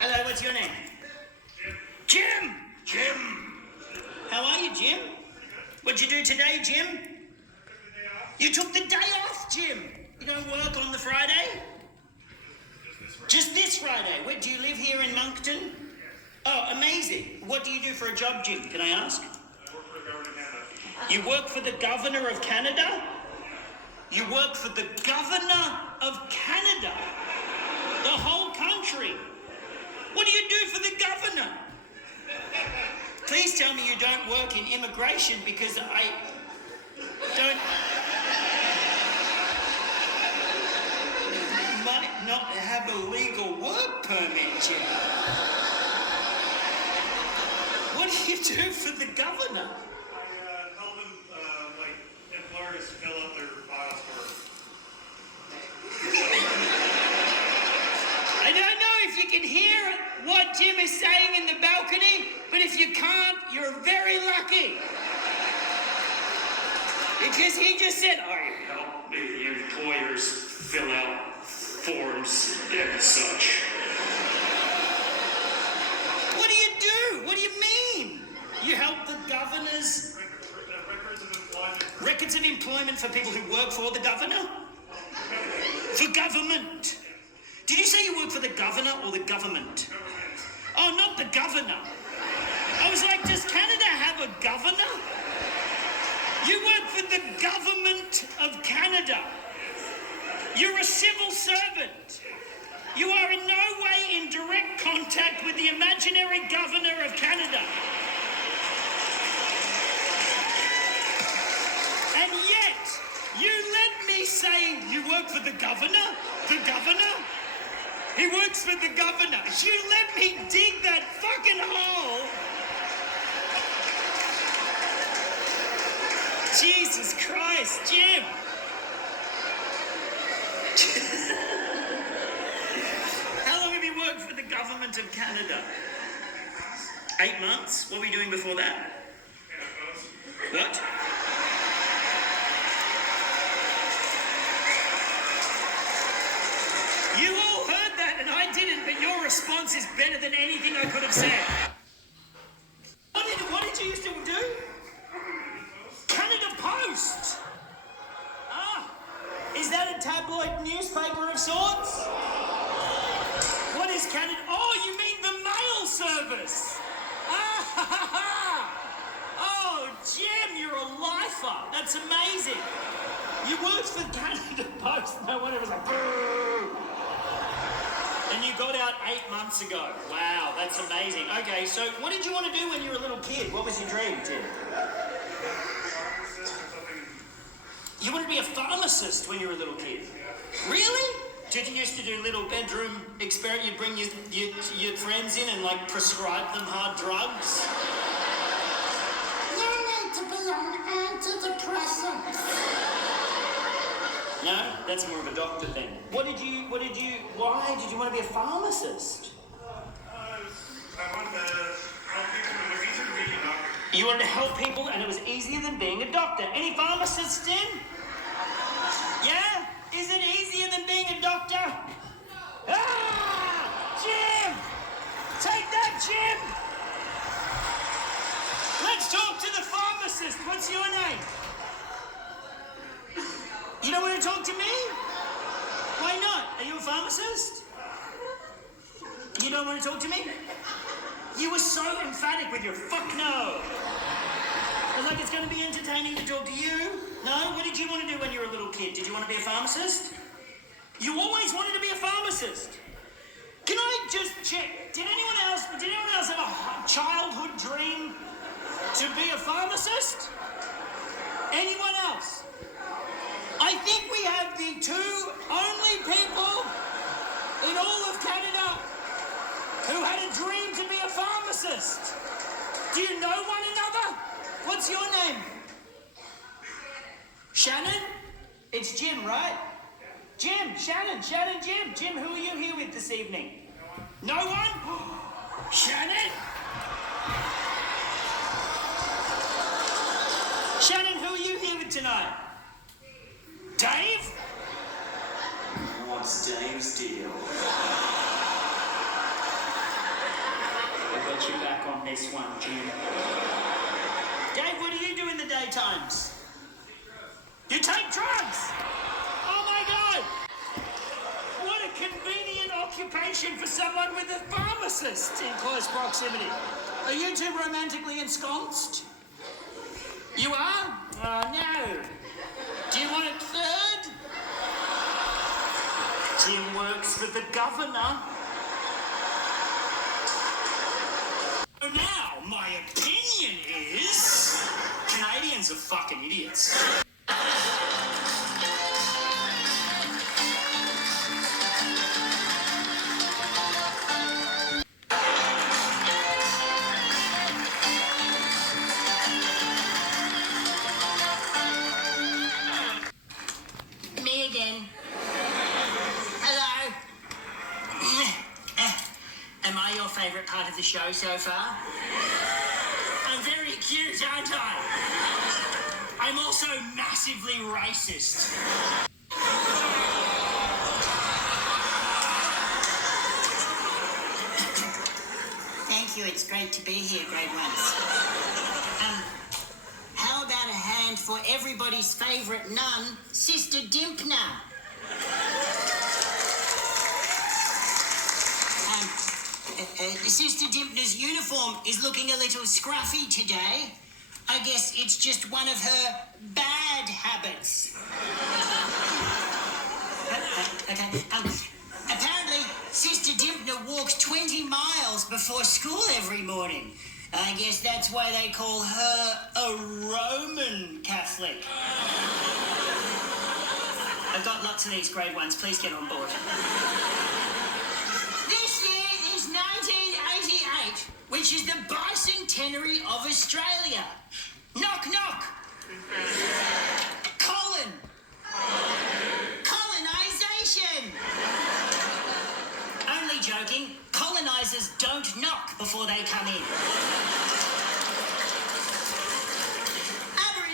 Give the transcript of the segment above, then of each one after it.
Hello, what's your name? Jim! Jim! How are you, Jim? What'd you do today, Jim? You took the day off, Jim! You don't work on the Friday? Just this Friday? Where, do you live here in Moncton? Oh, amazing. What do you do for a job, Jim? Can I ask? I work for the governor of Canada. You work for the governor of Canada? You work for the governor of Canada? The whole country. What do you do for the governor? Please tell me you don't work in immigration, because I don't... might not have a legal work permit, Jim. What do you do for the governor? I help them, employers fill out their files for... I don't know if you can hear what Jim is saying in the balcony, but if you can't, you're very lucky. Because he just said, I help the employers fill out forms and such. What do you do? What do you mean? You help the governors... Records of employment for people who work for the governor? For government. Did you say you work for the governor or the government? Oh, not the governor. I was like, does Canada have a governor? You work for the government of Canada. You're a civil servant. You are in no way in direct contact with the imaginary governor of Canada. And yet, you let me say you work for the governor? The governor? He works for the governor. You let me dig that fucking hole. Jesus Christ, Jim. How long have you worked for the government of Canada? 8 months? What were you doing before that? What? You all heard that and I didn't, but your response is better than anything I could have said. What did you used to do? Canada Post! Ah, is that a tabloid newspaper of sorts? What is Canada? Oh, you mean the mail service? Ah, ha, ha, ha. Oh, Jim, you're a lifer. That's amazing. You worked for Canada Post. No wonder it was like, brrr. And you got out 8 months ago. Wow, that's amazing. Okay, so what did you want to do when you were a little kid? What was your dream, Jim? You wanted to be a pharmacist when you were a little kid? Really? Did you used to do little bedroom experiment? You'd bring your friends in and like prescribe them hard drugs? You need to be on antidepressants. No, that's more of a doctor thing. Why did you want to be a pharmacist? I want to help people who are easier to be a doctor. You wanted to help people and it was easier than being a doctor. Any pharmacists in? Yeah? Is it easier than being a doctor? Ah! Jim! Take that, Jim! Let's talk to the pharmacist. What's your name? You don't want to talk to me? Why not? Are you a pharmacist? You don't want to talk to me? You were so emphatic with your fuck no. I was like, it's going to be entertaining to talk to you. No? What did you want to do when you were a little kid? Did you want to be a pharmacist? You always wanted to be a pharmacist. Can I just check? Did anyone else have a childhood dream to be a pharmacist? Anyone else? I think we have the two only people in all of Canada who had a dream to be a pharmacist. Do you know one another? What's your name? Shannon? It's Jim, right? Jim, Shannon, Jim. Jim, who are you here with this evening? No one? Shannon? Shannon, who are you here with tonight? Dave? What's Dave's deal? I got you back on this one, Jim. Dave, what do you do in the daytimes? You take drugs? Oh my God! What a convenient occupation for someone with a pharmacist in close proximity. Are you two romantically ensconced? You are? Oh no. Do you want a third? Jim works for the governor. So now, my opinion is Canadians are fucking idiots. Me again. Hello. Am I your favourite part of the show so far? I'm very cute, aren't I? I'm also massively racist. Thank you, it's great to be here, great ones. How about a hand for everybody's favourite nun, Sister Dimpner? Sister Dimpner's uniform is looking a little scruffy today. I guess it's just one of her bad habits. Okay. Apparently, Sister Dimpner walks 20 miles before school every morning. I guess that's why they call her a Roman Catholic. I've got lots of these grade ones. Please get on board. This year is 1988, which is the bicentenary of Australia. Knock, knock. Colon. Colonisation. Only joking. Colonisers don't knock before they come in.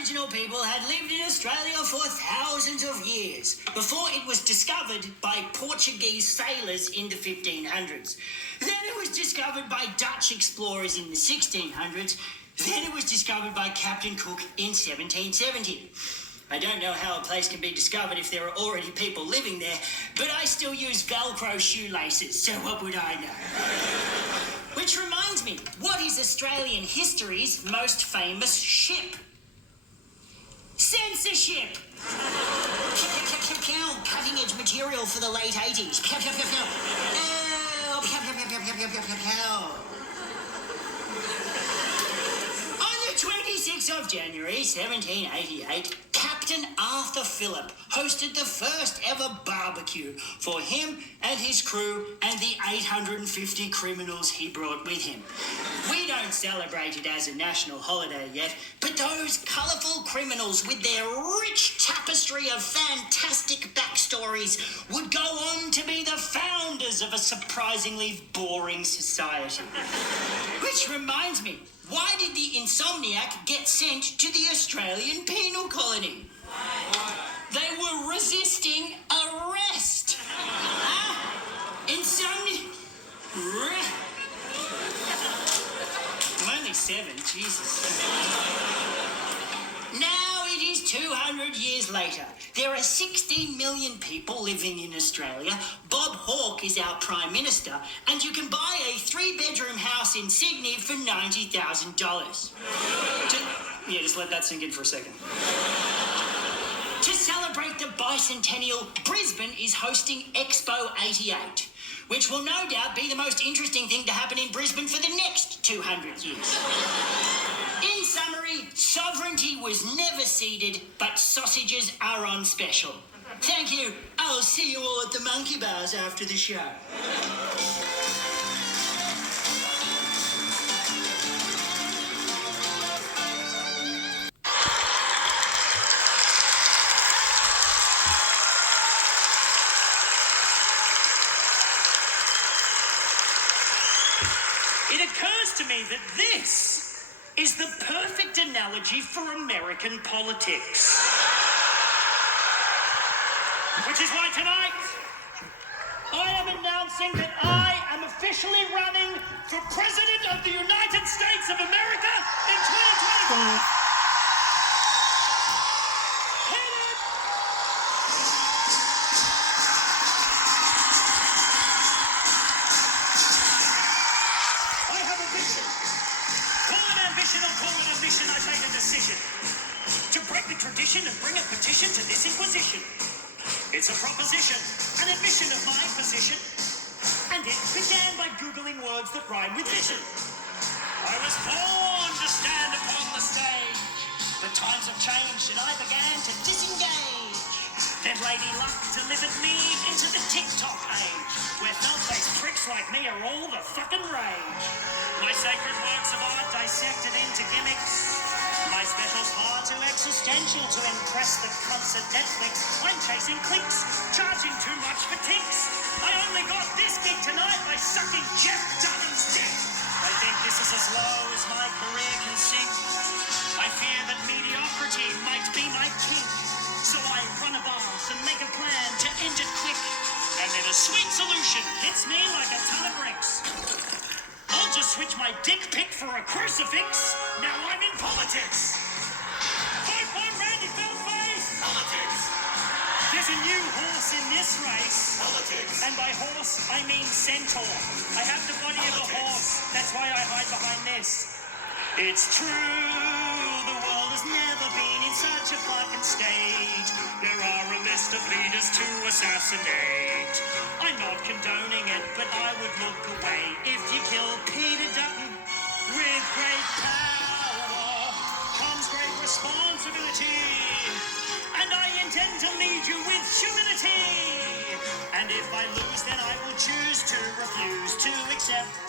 Aboriginal people had lived in Australia for thousands of years before it was discovered by Portuguese sailors in the 1500s. Then it was discovered by Dutch explorers in the 1600s. Then it was discovered by Captain Cook in 1770. I don't know how a place can be discovered if there are already people living there, but I still use Velcro shoelaces, so what would I know? Which reminds me, what is Australian history's most famous ship? Censorship! Cutting edge material for the late 80s. On the 26th of January 1788, Captain Arthur Phillip hosted the first ever barbecue for him and his crew and the 850 criminals he brought with him. We don't celebrate it as a national holiday yet, but those colourful criminals with their rich tapestry of fantastic backstories would go on to be the founders of a surprisingly boring society. Which reminds me, why did the insomniac get sent to the Australian penal colony? They were resisting arrest. Insomnia. I'm only 7, Jesus. Now it is 200 years later. There are 16 million people living in Australia. Bob Hawke is our Prime Minister, and you can buy a 3-bedroom house in Sydney for $90,000. Just let that sink in for a second. To celebrate the bicentennial, Brisbane is hosting Expo 88, which will no doubt be the most interesting thing to happen in Brisbane for the next 200 years. In summary, sovereignty was never ceded, but sausages are on special. Thank you. I'll see you all at the monkey bars after the show. It occurs to me that this is the perfect analogy for American politics. Which is why tonight, I am announcing that I am officially running for President of the United States of America in 2025. I made a decision to break the tradition and bring a petition to this inquisition. It's a proposition, an admission of my position, and it began by Googling words that rhyme with vision. I was born to stand upon the stage, but times have changed and I began to disengage. Then Lady Luck delivered me into the TikTok age, where no-faced pricks like me are all the fucking rage. My sacred works of art dissected into gimmicks. My special's far too existential to impress the cunts at Netflix. I'm chasing clicks, charging too much for ticks. I only got this gig tonight by sucking Jeff Dunham's dick. I think this is as low as my career can sink. I fear that mediocrity might be my kink. So I run a bath and make a plan to end it quick. And then a sweet solution hits me like a ton of bricks. I'll just switch my dick pic for a crucifix. Now I'm in politics. Vote for Randy Philface. Politics. There's a new horse in this race. Politics. And by horse, I mean centaur. I have the body of a horse. That's why I hide behind this. It's true, the world has never been in such a fucking state. There are a list of leaders to assassinate. I'm not condoning it, but I would look away if you kill Peter Dutton. With great power comes great responsibility, and I intend to lead you with humility. And if I lose, then I will choose to refuse to accept